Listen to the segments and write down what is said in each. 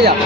দিয়ে যাও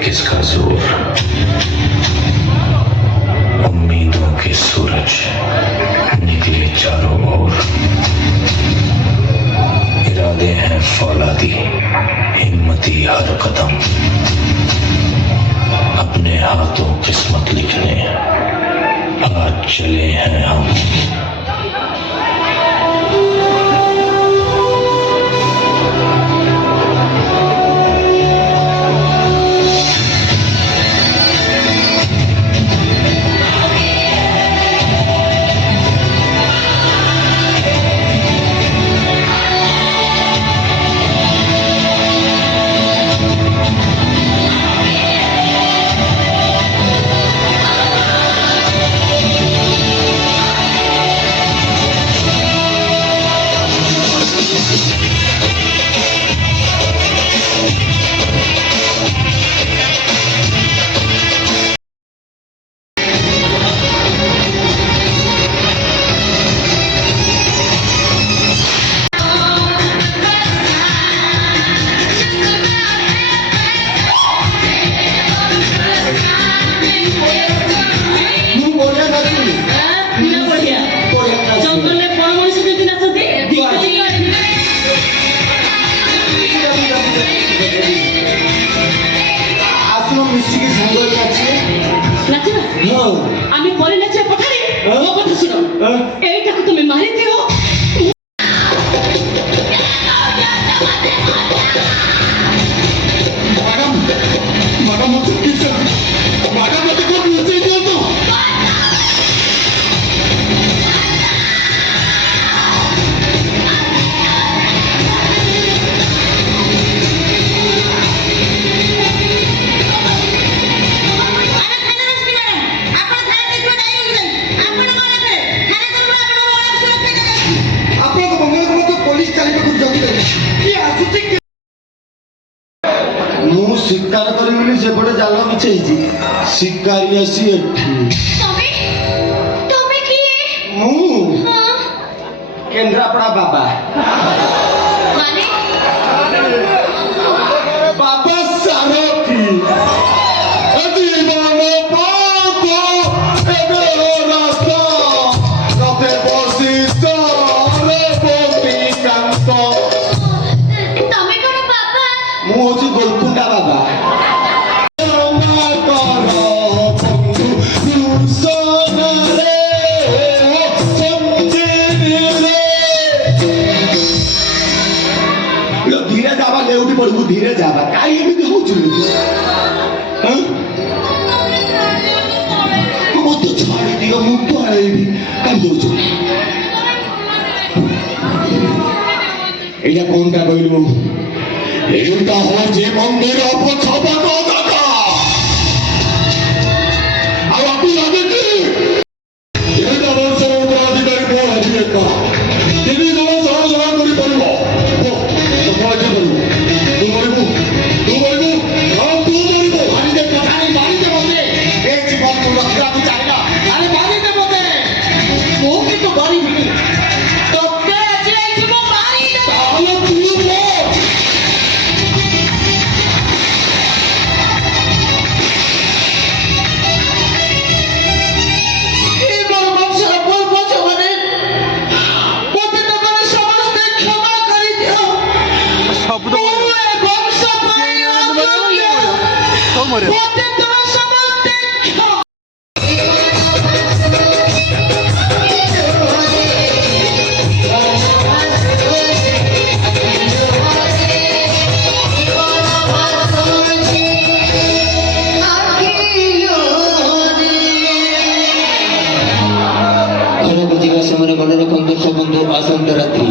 किसका जोर, उम्मीदों के सूरज निकले चारों ओर, इरादे हैं फौलादी, हिम्मती हर कदम, अपने हाथों किस्मत लिखने आज चले हैं हम। আমি পরে নাচে পথারে ও কথা শুনো এইটাকে তুমি মারি দিও ম্যাডাম ম্যাডাম হচ্ছে কিছু ম্যাডাম হচ্ছে কোন নিচে দিও তো ମୁଁ ଶିକାର କରିବି ବୋଲି ସେପଟେ ଜାଲ ବିଛେଇଛି ଶିକାରୀ ଆସି ଏଠି ମୁଁ କେନ୍ଦ୍ରାପଡ଼ା ବାବା ବାବା ସାରଥି ମୁଁ ହଉଛି ଗୋଲକୁଣ୍ଡା ବାବା ଧୀରେ ଯାବା ଲେଉଟି ପଡିବୁ ଧୀରେ ଯାବା କାହିଁ ଏମିତି ହଉଛୁ ମତେ ଛାଡ଼ି ଦିଅ ମୁଁ ପଳେଇବି କାହିଁ ଦଉଛୁ ଏଇଟା କଣଟା କହିଲୁ এইটা হচ্ছে মন্দির অপছবন দাদা আর আপনি জানেন কি এইটা বর্ষর উত্তরাধিকারী কোন আসবে না তিনি যেন সহযোগা করে পারিব বাড়িতে কথা নেই বাড়িতে বলতে এই জীবন তো রক্ষাতে চাই না আরে বাড়িতে বলতে ও কিন্তু বাড়ি ভিড়ি তোকে আছে এই জীবন বাড়িতে তাহলে তুই মনে রাখুন দর্শক বন্ধু আসন্ত রাত্রি